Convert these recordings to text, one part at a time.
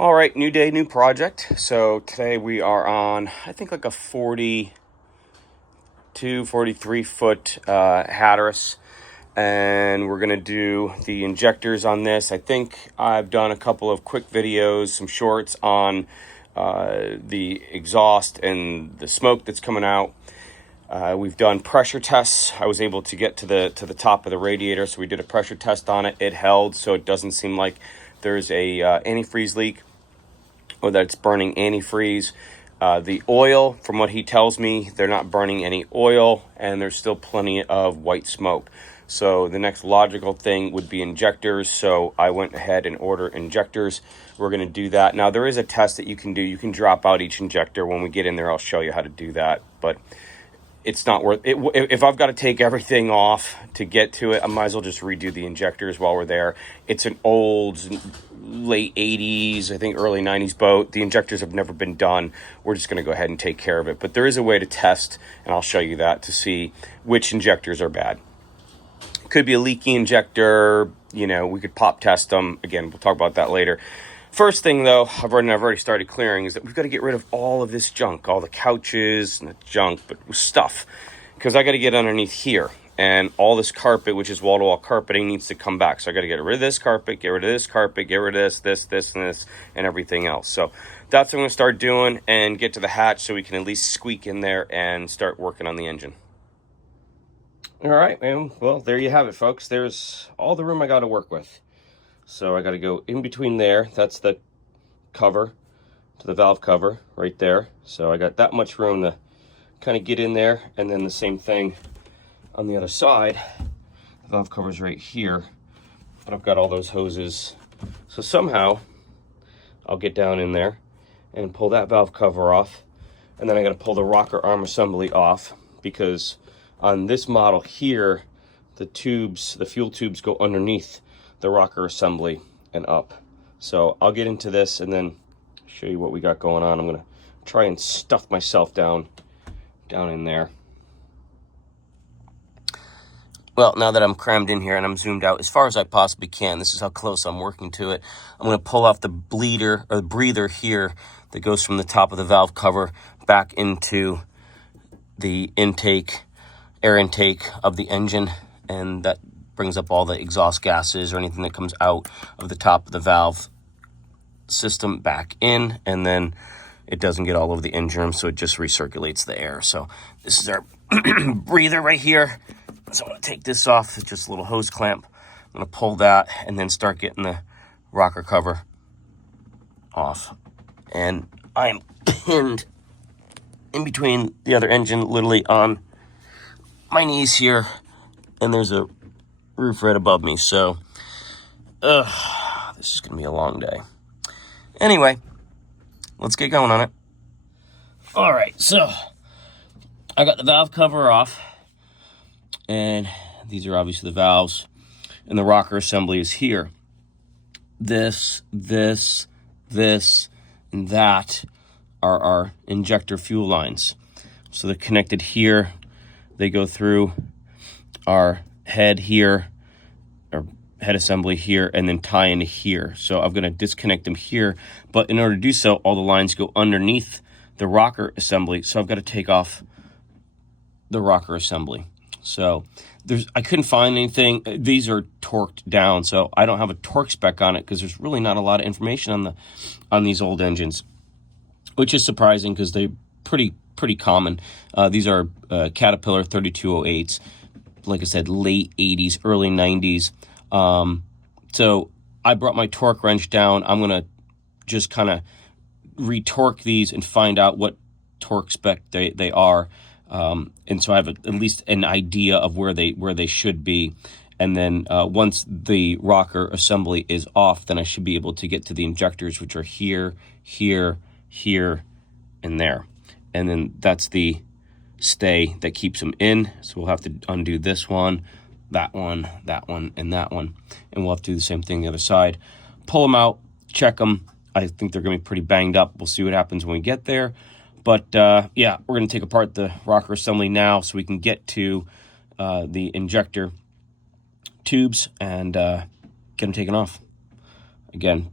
All right, new day, new project. So today we are on, I think, like a 42, 43 foot Hatteras. And we're going to do the injectors on this. I think I've done a couple of quick videos, some shorts on the exhaust and the smoke that's coming out. We've done pressure tests. I was able to get to the top of the radiator, so we did a pressure test on it. It held, so it doesn't seem like there's a antifreeze leak or that it's burning antifreeze. The oil, from what he tells me, they're not burning any oil, and there's still plenty of white smoke. So the next logical thing would be injectors. So I went ahead and ordered injectors. We're going to do that. Now, there is a test that you can do. You can drop out each injector. When we get in there, I'll show you how to do that. But it's not worth it. If I've got to take everything off to get to it, I might as well just redo the injectors while we're there. It's an old, late 80s, I think early 90s boat. The injectors have never been done. We're just going to go ahead and take care of it. But there is a way to test, and I'll show you that, to see which injectors are bad. Could be a leaky injector. You know, we could pop test them. Again, we'll talk about that later. First thing, though, I've already started clearing, is that we've got to get rid of all of this junk, all the couches and the junk, but stuff, because I got to get underneath here, and all this carpet, which is wall-to-wall carpeting, needs to come back. So I got to get rid of this carpet, get rid of this carpet, get rid of this, and everything else. So that's what I'm going to start doing, and get to the hatch so we can at least squeak in there and start working on the engine. All right, man. Well, there you have it, folks. There's all the room I got to work with. So I got to go in between there. That's the cover to the valve cover right there. So I got that much room to kind of get in there. And then the same thing on the other side. The valve cover's right here. But I've got all those hoses. So somehow I'll get down in there and pull that valve cover off. And then I got to pull the rocker arm assembly off, because on this model here, the tubes, the fuel tubes, go underneath the rocker assembly and up. So I'll get into this and then show you what we got going on. I'm gonna try and stuff myself down in there. Well, now that I'm crammed in here and I'm zoomed out as far as I possibly can, this is how close I'm working to it. I'm gonna pull off the bleeder or the breather here that goes from the top of the valve cover back into the intake, air intake of the engine, and that brings up all the exhaust gases or anything that comes out of the top of the valve system back in, and then it doesn't get all over the engine, so it just recirculates the air. So this is our breather right here. So I'm going to take this off. It's just a little hose clamp. I'm going to pull that and then start getting the rocker cover off. And I'm pinned in between the other engine, literally on my knees here, and there's a roof right above me. So this is gonna be a long day. Anyway, let's get going on it. All right, so I got the valve cover off, and these are obviously the valves, and the rocker assembly is here. This, and that are our injector fuel lines. So they're connected here. They go through our head here, or head assembly here, and then tie into here. So I'm going to disconnect them here, but in order to do so, all the lines go underneath the rocker assembly. So I've got to take off the rocker assembly. So I couldn't find anything. These are torqued down, so I don't have a torque spec on it, because there's really not a lot of information on these old engines, which is surprising because they're pretty common. These are Caterpillar 3208s. Like I said, late 80s, early 90s. So I brought my torque wrench down. I'm going to just kind of retorque these and find out what torque spec they are. And so I have at least an idea of where they should be. And then once the rocker assembly is off, then I should be able to get to the injectors, which are here, and there. And then that's the stay that keeps them in. So we'll have to undo this one, that one, and that one. And we'll have to do the same thing the other side. Pull them out, check them. I think they're going to be pretty banged up. We'll see what happens when we get there. But yeah, we're going to take apart the rocker assembly now so we can get to the injector tubes and get them taken off. Again,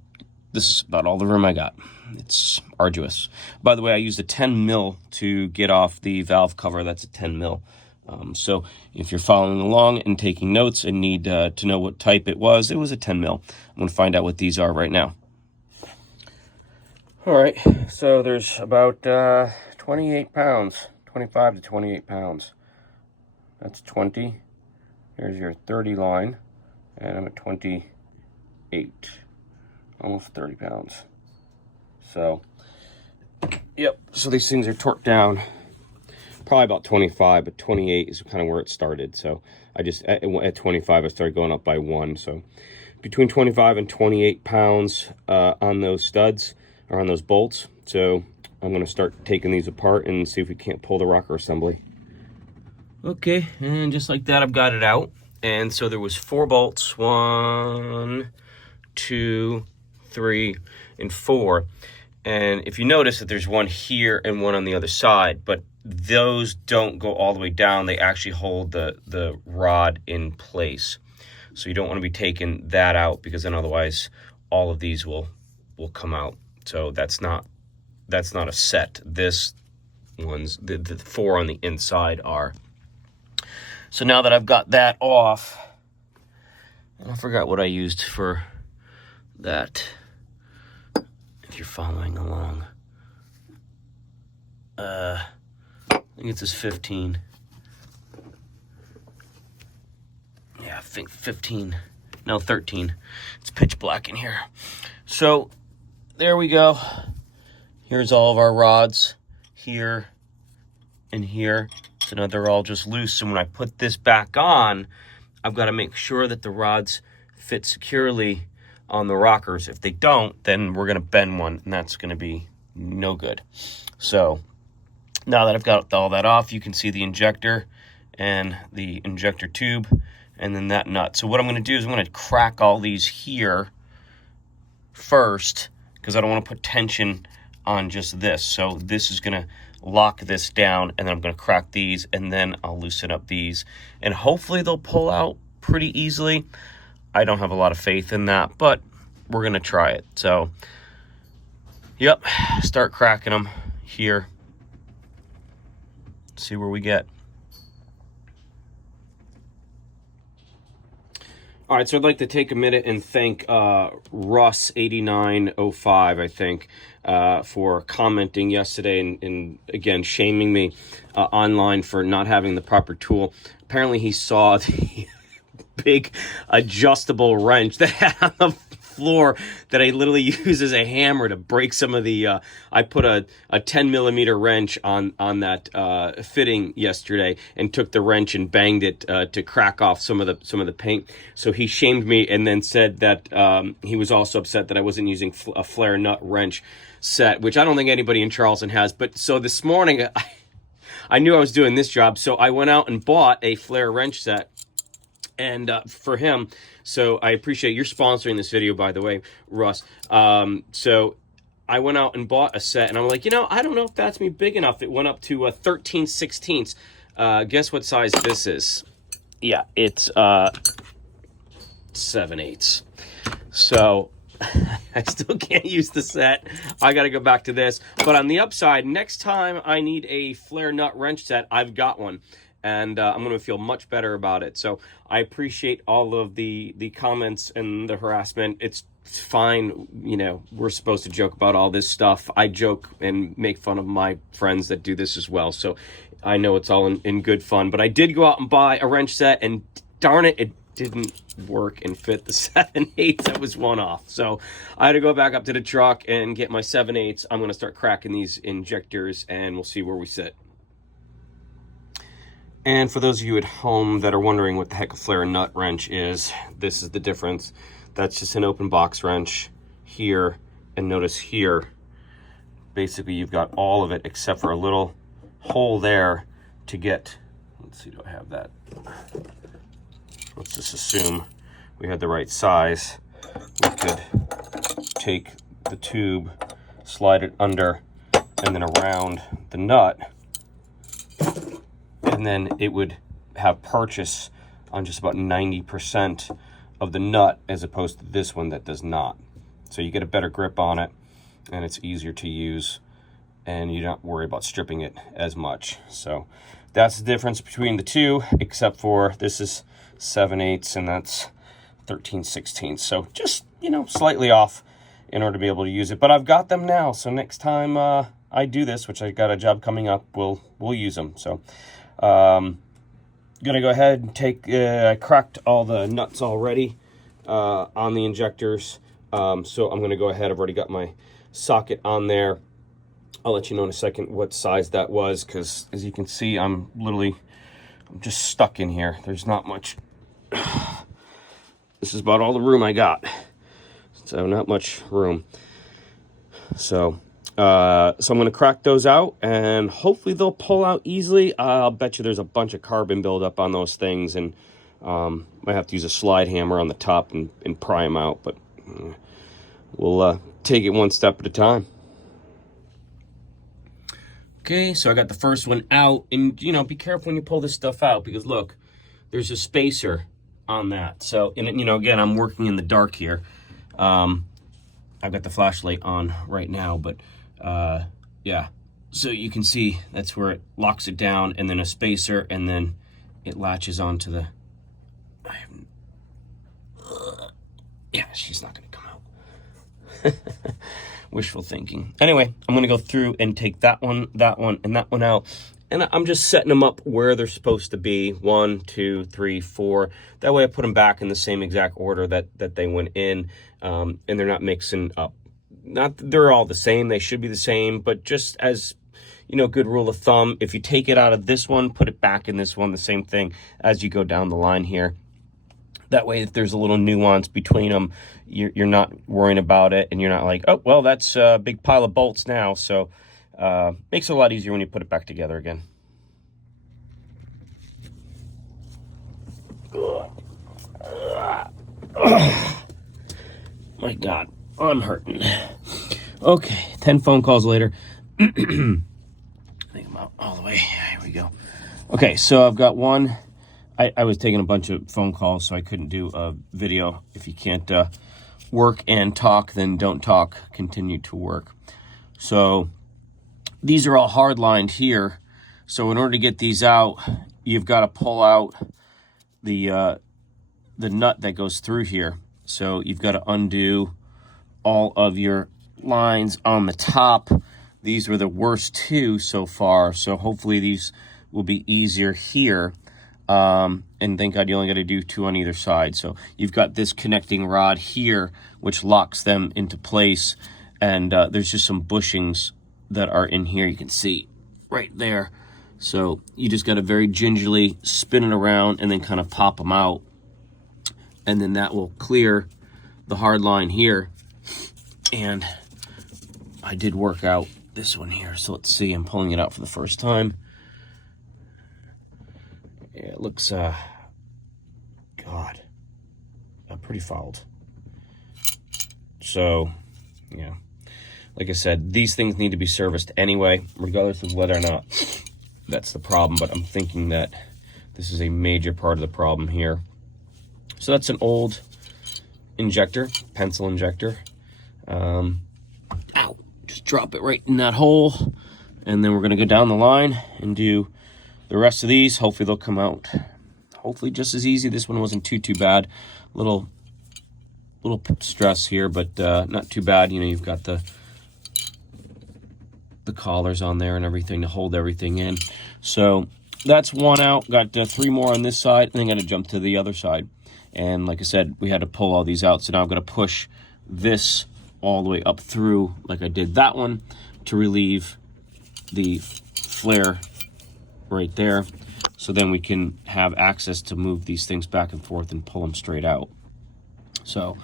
this is about all the room I got. It's arduous. By the way, I used a 10 mil to get off the valve cover. That's a 10 mil. So if you're following along and taking notes and need to know what type it was a 10 mil. I'm going to find out what these are right now. All right, so there's about 28 pounds, 25 to 28 pounds. That's 20. Here's your 30 line, and I'm at 28, almost 30 pounds. So, yep, so these things are torqued down. Probably about 25, but 28 is kind of where it started. So I just, at 25, I started going up by 1. So between 25 and 28 pounds on those studs, or on those bolts. So I'm going to start taking these apart and see if we can't pull the rocker assembly. Okay, and just like that, I've got it out. And so there was 4 bolts, 1, 2, 3, and 4. And if you notice that there's one here and one on the other side, but those don't go all the way down. They actually hold the rod in place. So you don't want to be taking that out, because then otherwise all of these will come out. So that's not a set. This one's the 4 on the inside are. So now that I've got that off, and I forgot what I used for that. If you're following along, I think it's this 15. Yeah, I think 15. No, 13. It's pitch black in here. So there we go. Here's all of our rods here and here. So now they're all just loose. And when I put this back on, I've got to make sure that the rods fit securely on the rockers. If they don't, then we're going to bend one, and that's going to be no good. So now that I've got all that off, you can see the injector and the injector tube and then that nut. So what I'm going to do is I'm going to crack all these here first, because I don't want to put tension on just this. So this is going to lock this down, and then I'm going to crack these, and then I'll loosen up these, and hopefully they'll pull out pretty easily. I don't have a lot of faith in that, but we're going to try it. So, yep, start cracking them here. See where we get. All right, so I'd like to take a minute and thank Russ8905, I think, for commenting yesterday and again, shaming me online for not having the proper tool. Apparently he saw the big adjustable wrench that had on the floor that I literally use as a hammer to break some of the, I put a 10 millimeter wrench on that fitting yesterday and took the wrench and banged it to crack off some of the paint. So he shamed me and then said that he was also upset that I wasn't using a flair nut wrench set, which I don't think anybody in Charleston has. But so this morning I knew I was doing this job, so I went out and bought a flair wrench set and for him. So I appreciate your sponsoring this video, by the way, Russ. So I went out and bought a set, and I'm like, I don't know if that's me big enough. It went up to 13/16. Guess what size this is? Yeah, it's 7/8. So I still can't use the set. I got to go back to this. But on the upside, next time I need a flair nut wrench set, I've got one. And I'm going to feel much better about it. So I appreciate all of the comments and the harassment. It's fine. We're supposed to joke about all this stuff. I joke and make fun of my friends that do this as well. So I know it's all in good fun. But I did go out and buy a wrench set, and darn it, it didn't work and fit the 7/8. That was one off. So I had to go back up to the truck and get my 7/8. I'm going to start cracking these injectors, and we'll see where we sit. And for those of you at home that are wondering what the heck a flair nut wrench is, this is the difference. That's just an open box wrench here, and notice here, basically you've got all of it except for a little hole there to get, let's see, do I have that? Let's just assume we had the right size. We could take the tube, slide it under, and then around the nut, and then it would have purchase on just about 90% of the nut, as opposed to this one that does not. So you get a better grip on it, and it's easier to use, and you don't worry about stripping it as much. So that's the difference between the two, except for this is 7/8 and that's 13/16. So just, you know, slightly off in order to be able to use it. But I've got them now, so next time I do this, which I got a job coming up, we'll use them. So gonna go ahead and take, I cracked all the nuts already on the injectors. So I'm gonna go ahead, I've already got my socket on there. I'll let you know in a second what size that was, because as you can see, I'm just stuck in here. There's not much. This is about all the room I got. So not much room. So I'm gonna crack those out, and hopefully they'll pull out easily. I'll bet you there's a bunch of carbon buildup on those things, and might have to use a slide hammer on the top and pry them out, but we'll take it one step at a time. Okay, so I got the first one out, and you know, be careful when you pull this stuff out, because look, there's a spacer on that. So, and you know, again, I'm working in the dark here. I've got the flashlight on right now, but yeah, so you can see that's where it locks it down, and then a spacer, and then it latches onto the, yeah, she's not gonna come out. Wishful thinking. Anyway, I'm gonna go through and take that one, and that one out, and I'm just setting them up where they're supposed to be. 1, 2, 3, 4. That way I put them back in the same exact order that they went in, and they're not mixing up. Not that they're all the same, they should be the same, but just as, you know, good rule of thumb, if you take it out of this one, put it back in this one, the same thing as you go down the line here. That way, if there's a little nuance between them, you're not worrying about it, and you're not like, oh, well, that's a big pile of bolts now. So makes it a lot easier when you put it back together again. My God, I'm hurting. Okay, 10 phone calls later. I think I'm out all the way. Here we go. Okay, so I've got one. I was taking a bunch of phone calls, so I couldn't do a video. If you can't work and talk, then don't talk. Continue to work. So these are all hard lined here. So in order to get these out, you've got to pull out the nut that goes through here. So you've got to undo all of your lines on the top. These were the worst two so far, so hopefully these will be easier here. And thank God you only got to do 2 on either side. So you've got this connecting rod here, which locks them into place. And there's just some bushings that are in here. You can see right there. So you just got to very gingerly spin it around and then kind of pop them out. And then that will clear the hard line here. And I did work out this one here. So let's see, I'm pulling it out for the first time. Yeah, it looks, God, pretty fouled. So, yeah, like I said, these things need to be serviced anyway, regardless of whether or not that's the problem. But I'm thinking that this is a major part of the problem here. So that's an old injector, pencil injector. Ow, just drop it right in that hole. And then we're going to go down the line and do the rest of these. Hopefully they'll come out hopefully just as easy. This one wasn't too bad. Little stress here, but not too bad. You know, you've got the collars on there and everything to hold everything in. So that's one out. Got 3 more on this side, and then got to jump to the other side. And like I said, we had to pull all these out. So now I'm going to push this all the way up through like I did that one to relieve the flare right there. So then we can have access to move these things back and forth and pull them straight out. So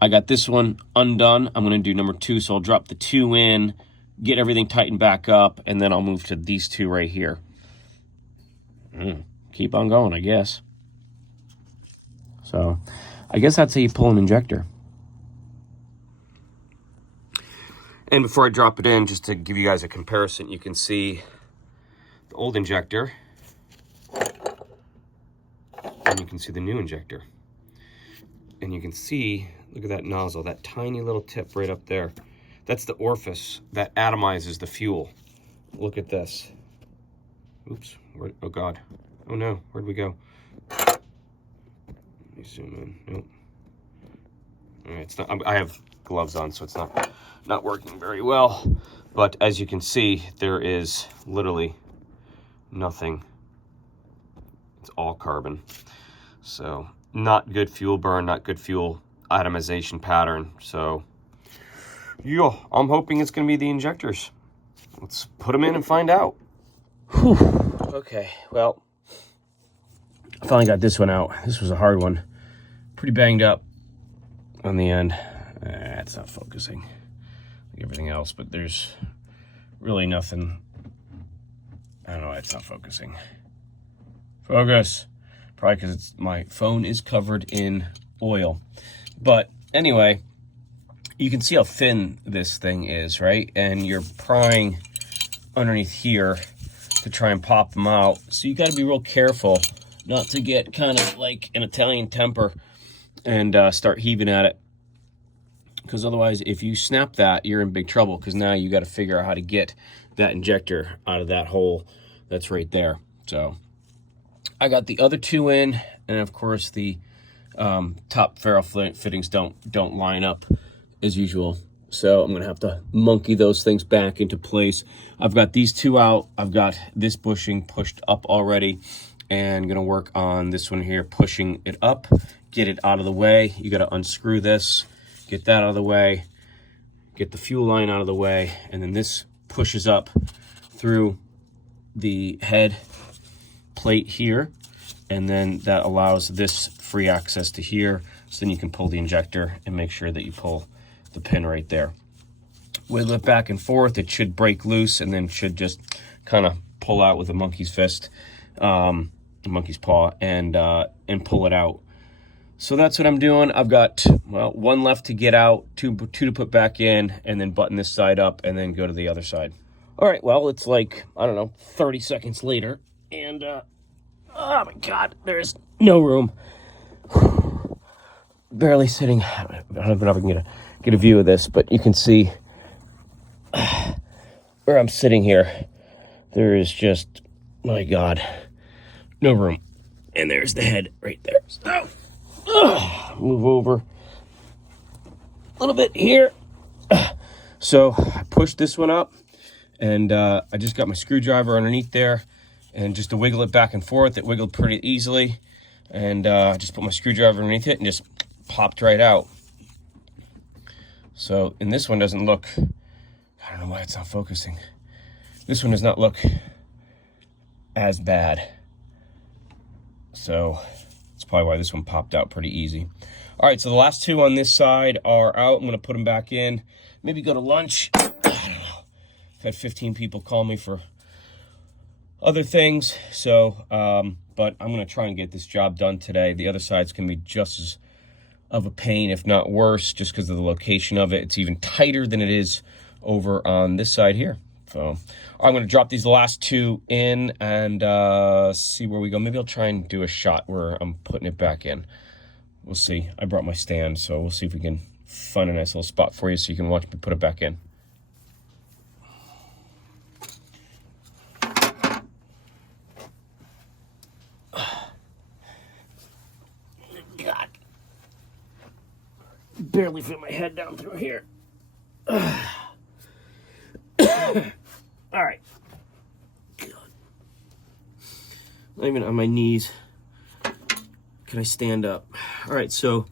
I got this one undone. I'm going to do number 2. So I'll drop the 2 in, get everything tightened back up, and then I'll move to these 2 right here. Keep on going, I guess. So I guess that's how you pull an injector. And before I drop it in, just to give you guys a comparison, you can see the old injector and you can see the new injector. And you can see Look at that nozzle, that tiny little tip right up there. That's the orifice that atomizes the fuel. Look at this. Oops, oh God. Oh no, where'd we go? Let me zoom in, nope. All right, it's not, I have gloves on, so it's not working very well. But as you can see, there is literally nothing. It's all carbon. So not good fuel burn, not good fuel atomization pattern. So yeah, I'm hoping it's gonna be the injectors. Let's put them in and find out. Whew. Okay, well, I finally got this one out. This was a hard one. Pretty banged up on the end. It's not focusing like everything else, but there's really nothing. I don't know why it's not focusing. Focus. Probably because my phone is covered in oil. But anyway, you can see how thin this thing is, right? And you're prying underneath here to try and pop them out. So you got to be real careful not to get kind of like an Italian temper and start heaving at it. Because otherwise, if you snap that, you're in big trouble, because now you got to figure out how to get that injector out of that hole that's right there. So I got the other two in, and of course the top ferrule fittings don't line up as usual. So I'm gonna have to monkey those things back into place. I've got these two out. I've got this bushing pushed up already, and gonna work on this one here, pushing it up, get it out of the way. You gotta unscrew this, get that out of the way, get the fuel line out of the way, and then this pushes up through the head plate here, and then that allows this free access to here, so then you can pull the injector and make sure that you pull the pin right there. Wiggle it back and forth, it should break loose and then should just kind of pull out with a monkey's fist, monkey's paw, and pull it out. So that's what I'm doing. I've got, well, one left to get out, two to put back in, and then button this side up and then go to the other side. All right, well, it's like, I don't know, 30 seconds later, and oh my God, there's no room. Barely sitting. I don't know if I can get a view of this, but you can see where I'm sitting here. There is just, my God, no room. And there's the head right there. So, move over a little bit here. So I pushed this one up, and I just got my screwdriver underneath there, and just to wiggle it back and forth, it wiggled pretty easily. And I just put my screwdriver underneath it and just popped right out. So, and this one doesn't look, I don't know why it's not focusing. This one does not look as bad. So that's probably why this one popped out pretty easy. All right, so the last two on this side are out. I'm gonna put them back in, maybe go to lunch. I don't know. I've had 15 people call me for other things. So, but I'm gonna try and get this job done today. The other side's gonna be just as of a pain, if not worse, just because of the location of it. It's even tighter than it is over on this side here. So I'm going to drop these last two in and see where we go. Maybe I'll try and do a shot where I'm putting it back in. We'll see. I brought my stand, so we'll see if we can find a nice little spot for you so you can watch me put it back in. God. Barely fit my head down through here. All right. God. Not even on my knees can I stand up. All right, so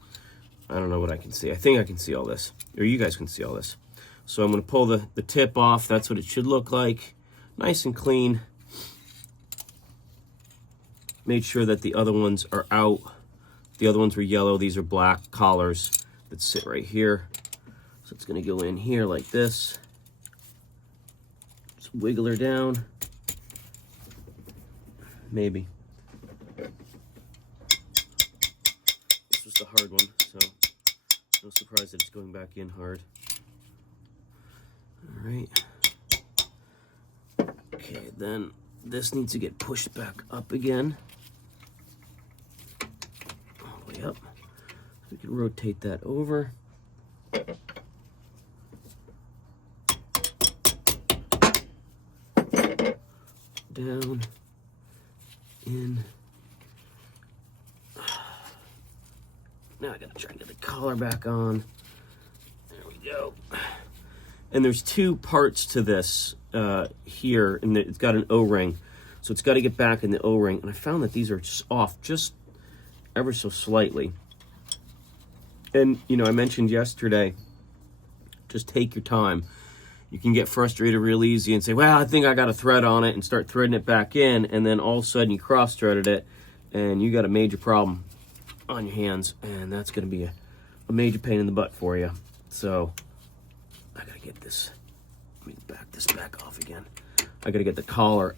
I don't know what I can see. I think I can see all this, or you guys can see all this. So I'm going to pull the tip off. That's what it should look like. Nice and clean. Made sure that the other ones are out. The other ones were yellow. These are black collars that sit right here. So it's going to go in here like this. Just wiggle her down. Maybe. This was the hard one, so no surprise that it's going back in hard. All right. Okay, then this needs to get pushed back up again. All the way up. We can rotate that over. Down, in. Now I gotta try and get the collar back on. There we go. And there's two parts to this here, and it's got an O-ring. So it's got to get back in the O-ring. And I found that these are just off just ever so slightly. And, you know, I mentioned yesterday, just take your time. You can get frustrated real easy and say, well, I think I got a thread on it, and start threading it back in, and then all of a sudden you cross-threaded it, and you got a major problem on your hands, and that's going to be a major pain in the butt for you. So I got to get this, let me back this back off again. I got to get the collar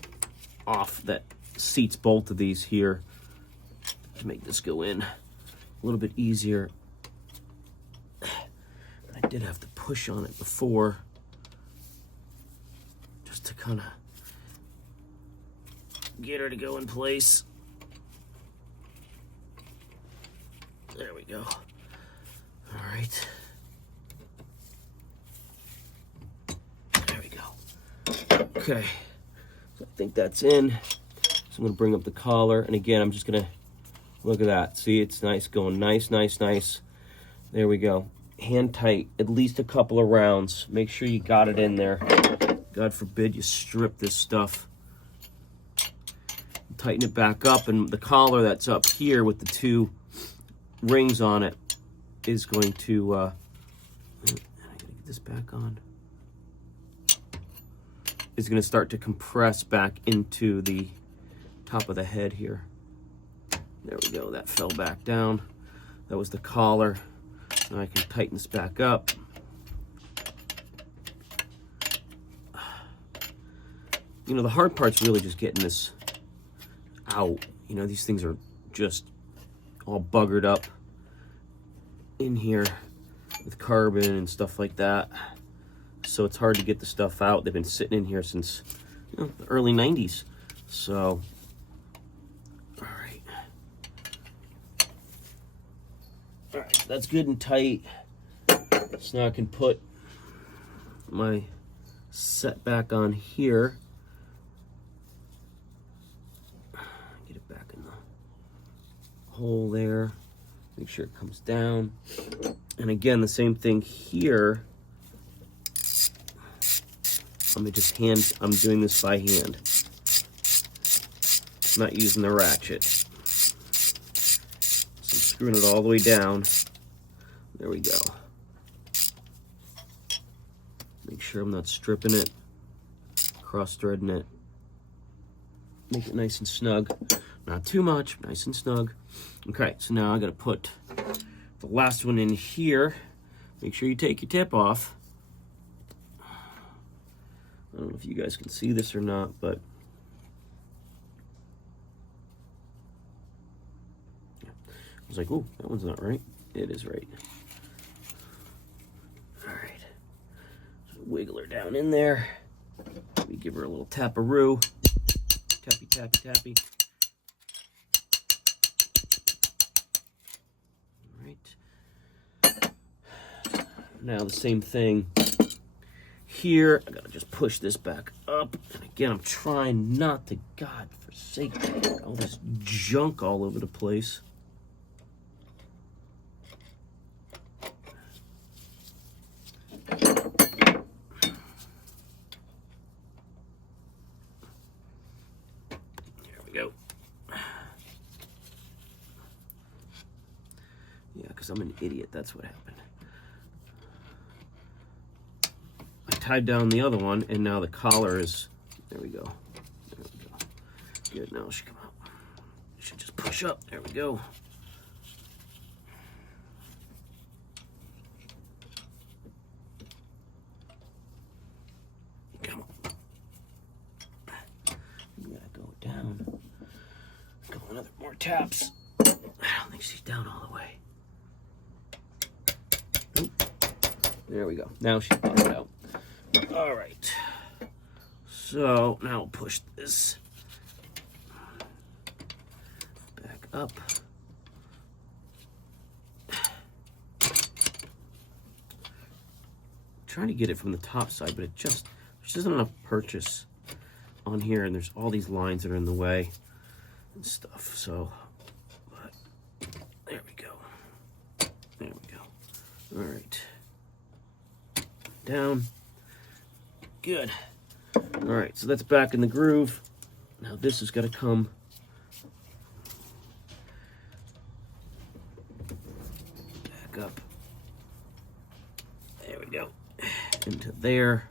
off that seats both of these here to make this go in a little bit easier. I did have to push on it before, just to kind of get her to go in place. There we go. All right. There we go. Okay. So I think that's in. So I'm going to bring up the collar. And again, I'm just going to, look at that. See, it's nice, going nice, nice, nice. There we go. Hand tight, at least a couple of rounds. Make sure you got it in there. God forbid you strip this stuff. Tighten it back up, and the collar that's up here with the two rings on it is going to, I gotta get this back on, is going to start to compress back into the top of the head here. There we go, that fell back down. That was the collar. Now I can tighten this back up. You know, the hard part's really just getting this out. You know, these things are just all buggered up in here with carbon and stuff like that. So it's hard to get the stuff out. They've been sitting in here since, you know, the early 90s. So, all right. All right, so that's good and tight. So now I can put my set back on here. Get it back in the hole there. Make sure it comes down. And again, the same thing here. Let me just I'm doing this by hand. I'm not using the ratchet. So I'm screwing it all the way down. There we go. Make sure I'm not stripping it, cross-threading it. Make it nice and snug. Not too much, nice and snug. Okay, so now I gotta put the last one in here. Make sure you take your tip off. I don't know if you guys can see this or not, but yeah. I was like, "Ooh, that one's not right." It is right. All right. So wiggle her down in there. We give her a little tap-a-roo. Tappy, tappy, tappy. All right. Now the same thing here. I gotta just push this back up. And again, I'm trying not to, God forsake, all this junk all over the place. There we go. Yeah, because I'm an idiot. That's what happened. Tied down the other one, and now the collar is, there we go. There we go. Good, now it should come out. It should just push up. There we go. Come on. We gotta go down. A couple other more taps. I don't think she's down all the way. Oop. There we go. Now she's got it out. All right, so now we'll push this back up. trying to get it from the top side, but it just, there's isn't enough purchase on here, and there's all these lines that are in the way and stuff. So, but there we go. There we go. All right. Down. Good. All right, so that's back in the groove. Now this has got to come back up. There we go. Into there.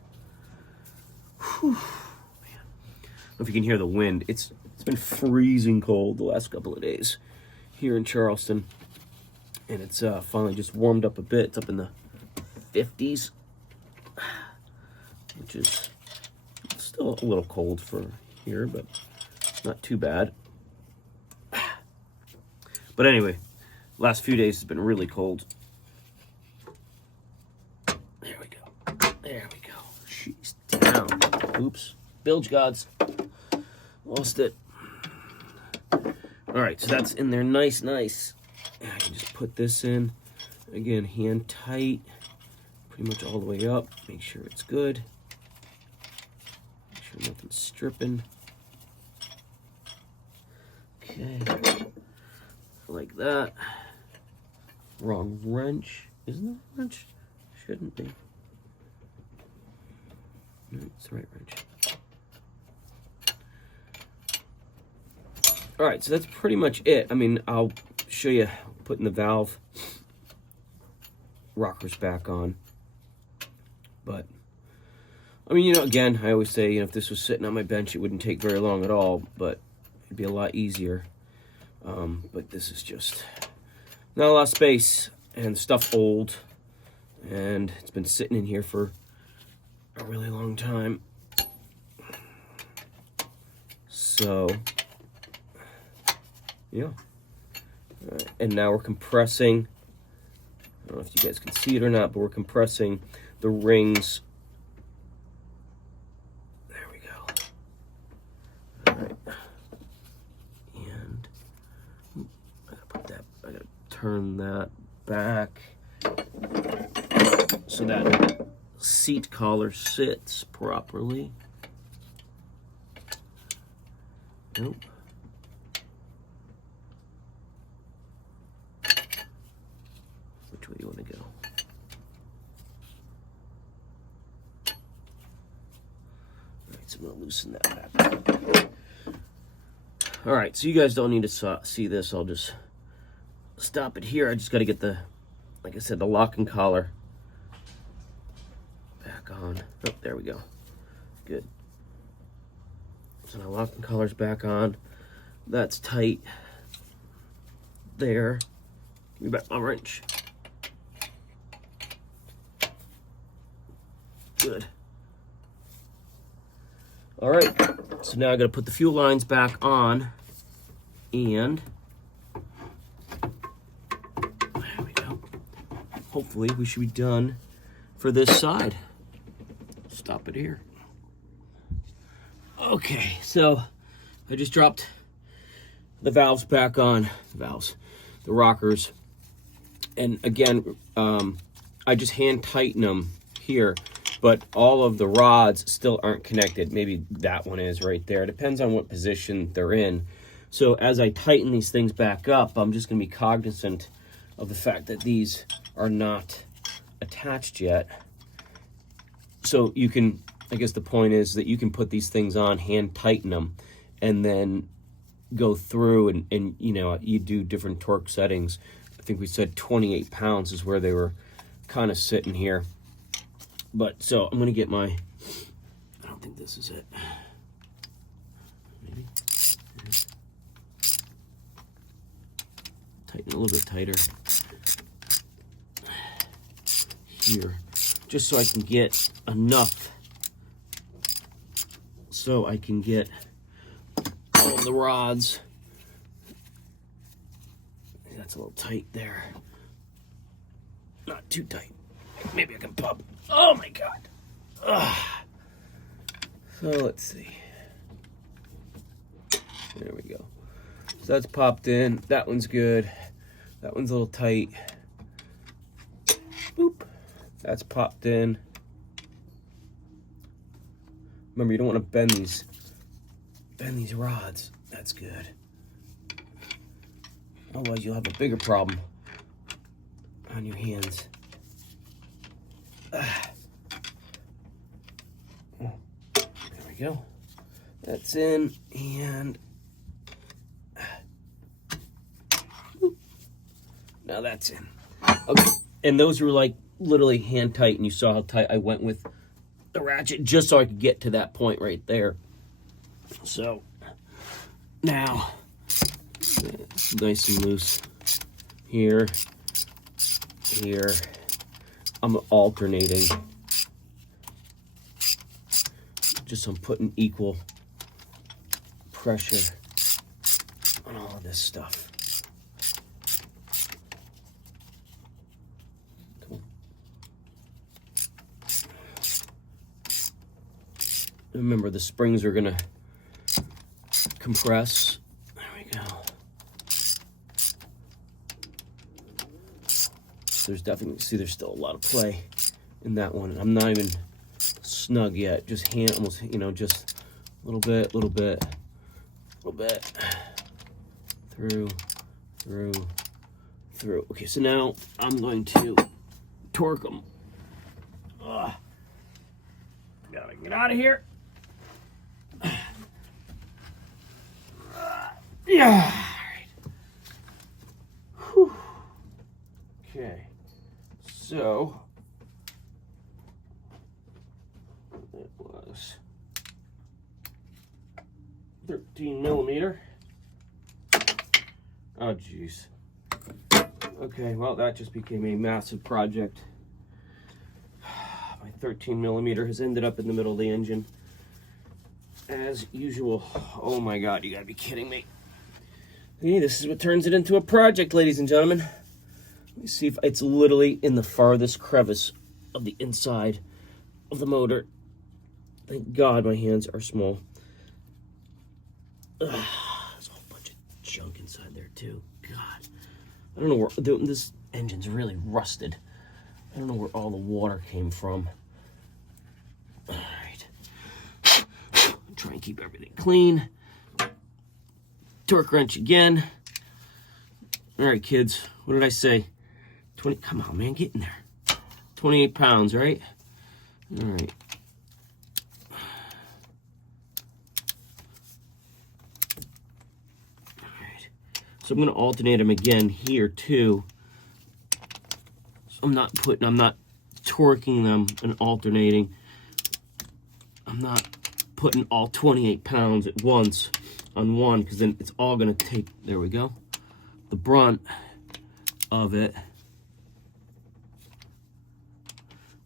Whew, man. I don't know if you can hear the wind. It's been freezing cold the last couple of days here in Charleston. And it's finally just warmed up a bit. It's up in the 50s, which is still a little cold for here, but not too bad. But anyway, last few days has been really cold. There we go. There we go. She's down. Oops. Bilge gods. Lost it. All right, so that's in there nice. I can just put this in. Again, hand tight. Pretty much all the way up. Make sure it's good. Make sure nothing's stripping. Okay. Like that. Wrong wrench. Isn't that a wrench? Shouldn't be. No, it's the right wrench. All right, so that's pretty much it. I mean, I'll show you putting the valve rockers back on. But, I mean, you know, again, I always say, you know, if this was sitting on my bench, it wouldn't take very long at all, but it'd be a lot easier. But this is just not a lot of space, and stuff old, and it's been sitting in here for a really long time. So, yeah. And now we're compressing. I don't know if you guys can see it or not, but we're compressing the rings. There we go. All right. And I gotta turn that back so that seat collar sits properly. Nope. Which way you want to go? Alright, so I'm going to loosen that back. Alright, so you guys don't need to see this. I'll just stop it here. I just got to get the, like I said, the lock and collar back on. Oh, there we go. Good. So now lock and collar's back on. That's tight. There. Give me back my wrench. Good. All right, so now I gotta put the fuel lines back on, and there we go. Hopefully we should be done for this side. Stop it here. Okay, so I just dropped the valves back on, the rockers, and again, I just hand tighten them here. But all of the rods still aren't connected. Maybe that one is right there. It depends on what position they're in. So as I tighten these things back up, I'm just going to be cognizant of the fact that these are not attached yet. So you can, I guess the point is that you can put these things on, hand tighten them, and then go through and you know, you do different torque settings. I think we said 28 pounds is where they were kind of sitting here. But, so, I'm going to get my, I don't think this is it. Maybe. Tighten a little bit tighter. Here. Just so I can get enough. So I can get all of the rods. That's a little tight there. Not too tight. Maybe I can pop. Oh my God. Ugh. So let's see. There we go. So that's popped in. That one's good. That one's a little tight. Boop. That's popped in. Remember, you don't want to bend these rods. That's good. Otherwise, you'll have a bigger problem on your hands. There we go. That's in, and now that's in. Okay, and those were like literally hand tight, and you saw how tight I went with the ratchet just so I could get to that point right there. So now it's nice and loose here. I'm alternating, just so I'm putting equal pressure on all of this stuff. Come on. Remember, the springs are gonna compress. There we go. There's definitely, see, there's still a lot of play in that one. I'm not even snug yet. Just almost, you know, just a little bit, through. Okay, so now I'm going to torque them. Gotta get out of here. Yeah. Whew. Okay. So it was 13 millimeter. Oh, geez. Okay, well, that just became a massive project. My 13 millimeter has ended up in the middle of the engine, as usual. Oh my God, you gotta be kidding me. Okay, this is what turns it into a project, ladies and gentlemen. Let me see if it's literally in the farthest crevice of the inside of the motor. Thank God my hands are small. There's a whole bunch of junk inside there too. God, I don't know where this engine's really rusted. I don't know where all the water came from. All right, try and keep everything clean. Torque wrench again. All right, kids, what did I say? 20, come on, man, get in there. 28 pounds, right? All right. All right. So I'm gonna alternate them again here too. So I'm not torquing them and alternating. I'm not putting all 28 pounds at once on one, because then it's all gonna take, there we go, the brunt of it.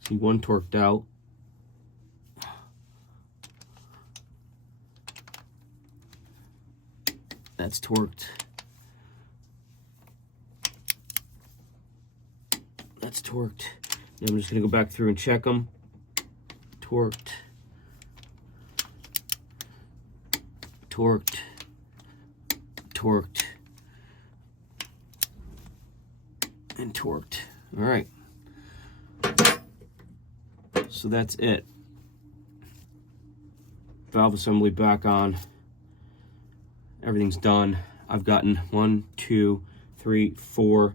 See, one torqued out. That's torqued. That's torqued. Now I'm just gonna go back through and check them. Torqued. Torqued. Torqued. And torqued. All right. So that's it. Valve assembly back on. Everything's done. I've gotten 1, 2, 3, 4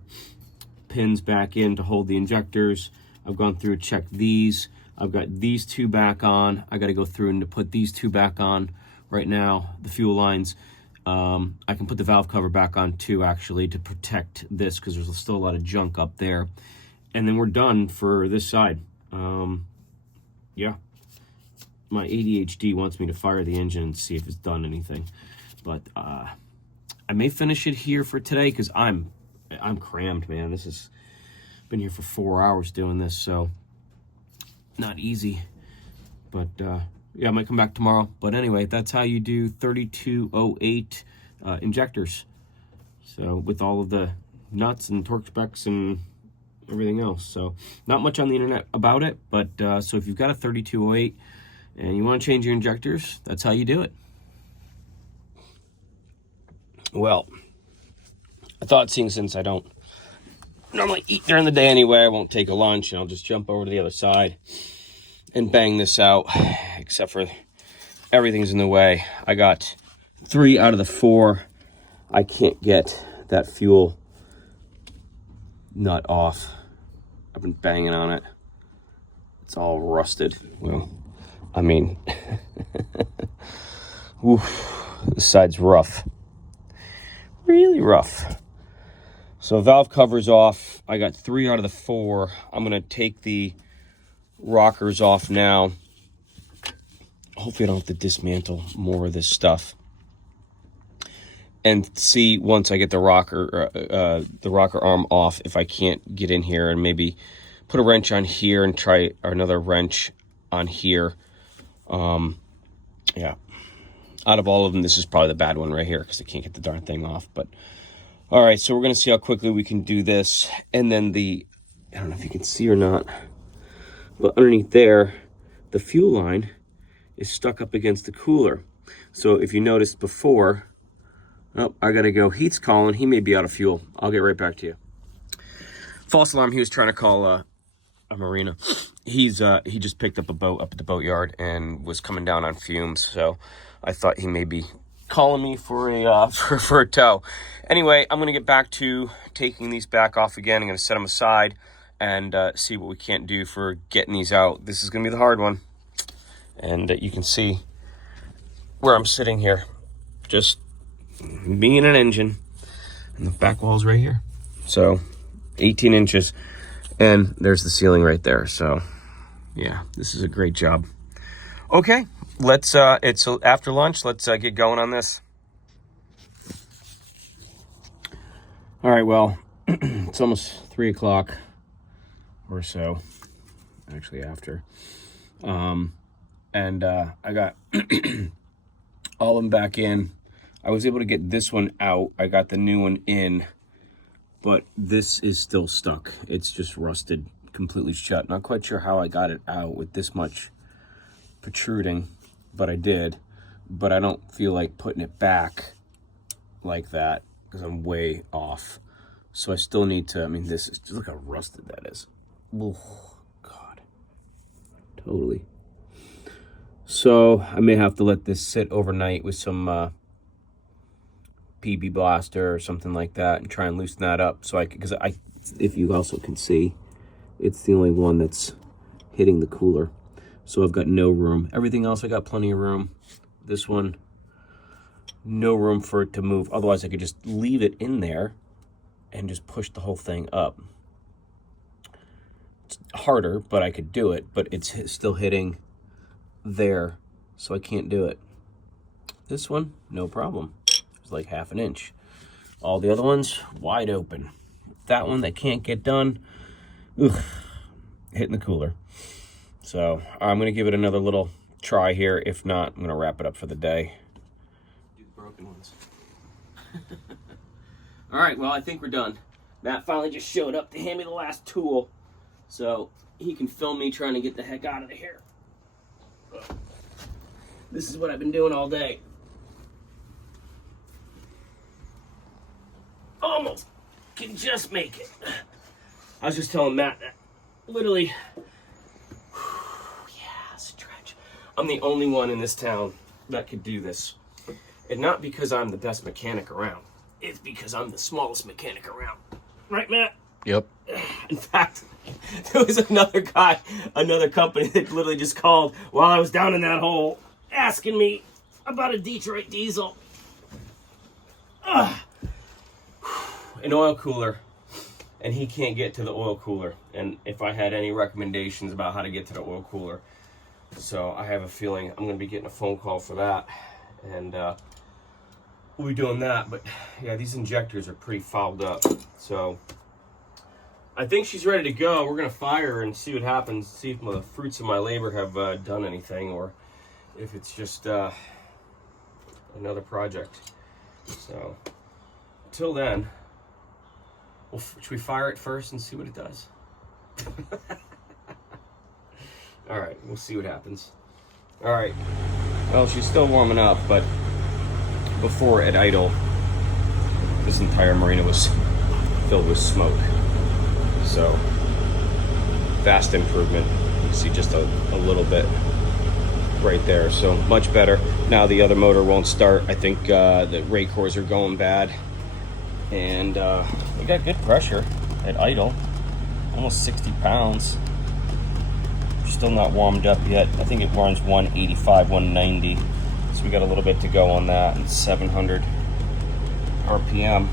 pins back in to hold the injectors. I've gone through and checked these. I've got these two back on. I got to go through and to put these two back on right now, the fuel lines. I can put the valve cover back on too, actually, to protect this, because there's still a lot of junk up there. And then we're done for this side. Yeah, my ADHD wants me to fire the engine and see if it's done anything, but I may finish it here for today, because I'm crammed, man. This has been here for 4 hours doing this, so not easy. But yeah, I might come back tomorrow. But anyway, that's how you do 3208 injectors. So with all of the nuts and torque specs and everything else. So not much on the internet about it, but so if you've got a 3208 and you want to change your injectors, that's how you do it. Well, I thought, seeing since I don't normally eat during the day anyway, I won't take a lunch, and I'll just jump over to the other side and bang this out, except for everything's in the way. I got 3 out of the 4. I can't get that fuel nut off. I've been banging on it. It's all rusted. Well, I mean, oof, this side's rough. Really rough. So valve cover's off. I got 3 out of the 4. I'm gonna take the rockers off now. Hopefully I don't have to dismantle more of this stuff. And see, once I get the rocker arm off, if I can't get in here, and maybe put a wrench on here and try another wrench on here. Yeah. Out of all of them, this is probably the bad one right here because I can't get the darn thing off. But all right, so we're gonna see how quickly we can do this. And then I don't know if you can see or not, but underneath there, the fuel line is stuck up against the cooler. So if you noticed before, oh, I gotta go. Heat's calling. He may be out of fuel. I'll get right back to you. False alarm. He was trying to call a marina. He just picked up a boat up at the boatyard and was coming down on fumes. So I thought he may be calling me for a tow. Anyway, I'm gonna get back to taking these back off again. I'm gonna set them aside and see what we can't do for getting these out. This is gonna be the hard one. And you can see where I'm sitting here, just being an engine, and the back wall's right here. So 18 inches, and there's the ceiling right there. So yeah, this is a great job. Okay, let's it's after lunch. Let's get going on this. All right, well, it's almost 3 o'clock or so, actually after. And I got all of them back in. I was able to get this one out. I got the new one in, but this is still stuck. It's just rusted completely shut. Not quite sure how I got it out with this much protruding, but I did. But I don't feel like putting it back like that because I'm way off. So I still need to, I mean, this is, look how rusted that is. Oh, God. Totally. So I may have to let this sit overnight with some PB blaster or something like that and try and loosen that up. So because if you also can see, it's the only one that's hitting the cooler. So I've got no room. Everything else, I got plenty of room. This one, no room for it to move. Otherwise, I could just leave it in there and just push the whole thing up. It's harder, but I could do it, but it's still hitting there, so I can't do it. This one, no problem. It's like 1/2 inch. All the other ones, wide open. That one that can't get done, hitting the cooler. So I'm gonna give it another little try here. If not, I'm gonna wrap it up for the day. Do the broken ones. All right, well, I think we're done. Matt finally just showed up to hand me the last tool, so he can film me trying to get the heck out of here. This is what I've been doing all day. Almost can just make it. I was just telling Matt that literally, yeah, stretch. I'm the only one in this town that could do this. And not because I'm the best mechanic around. It's because I'm the smallest mechanic around. Right, Matt? Yep. In fact, there was another guy, another company that literally just called while I was down in that hole asking me about a Detroit diesel. An oil cooler, and he can't get to the oil cooler. And if I had any recommendations about how to get to the oil cooler, so I have a feeling I'm going to be getting a phone call for that, and we'll be doing that. But yeah, these injectors are pretty fouled up, so I think she's ready to go. We're going to fire her and see what happens, see if the fruits of my labor have done anything, or if it's just another project. So until then, should we fire it first and see what it does? All right, we'll see what happens. All right, well, she's still warming up, but before at idle, this entire marina was filled with smoke. So vast improvement. You can see just a little bit right there. So much better. Now the other motor won't start. I think the rate cores are going bad. And we got good pressure at idle, almost 60 pounds. Still not warmed up yet. I think it runs 185, 190. So we got a little bit to go on that, and 700 RPM.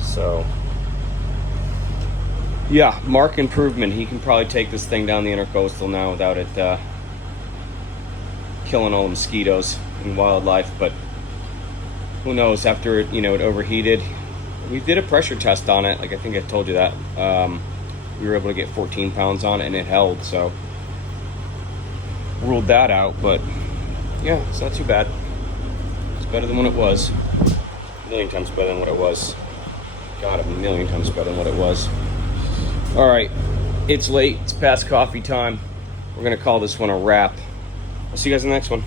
So yeah, marked improvement. He can probably take this thing down the intercoastal now without it killing all the mosquitoes and wildlife. But who knows, after it, it overheated. We did a pressure test on it, like I think I told you that. We were able to get 14 pounds on it and it held, so ruled that out. But yeah, it's not too bad. It's better than what it was. A million times better than what it was. God, a million times better than what it was. All right, it's late. It's past coffee time. We're gonna call this one a wrap. I'll see you guys in the next one.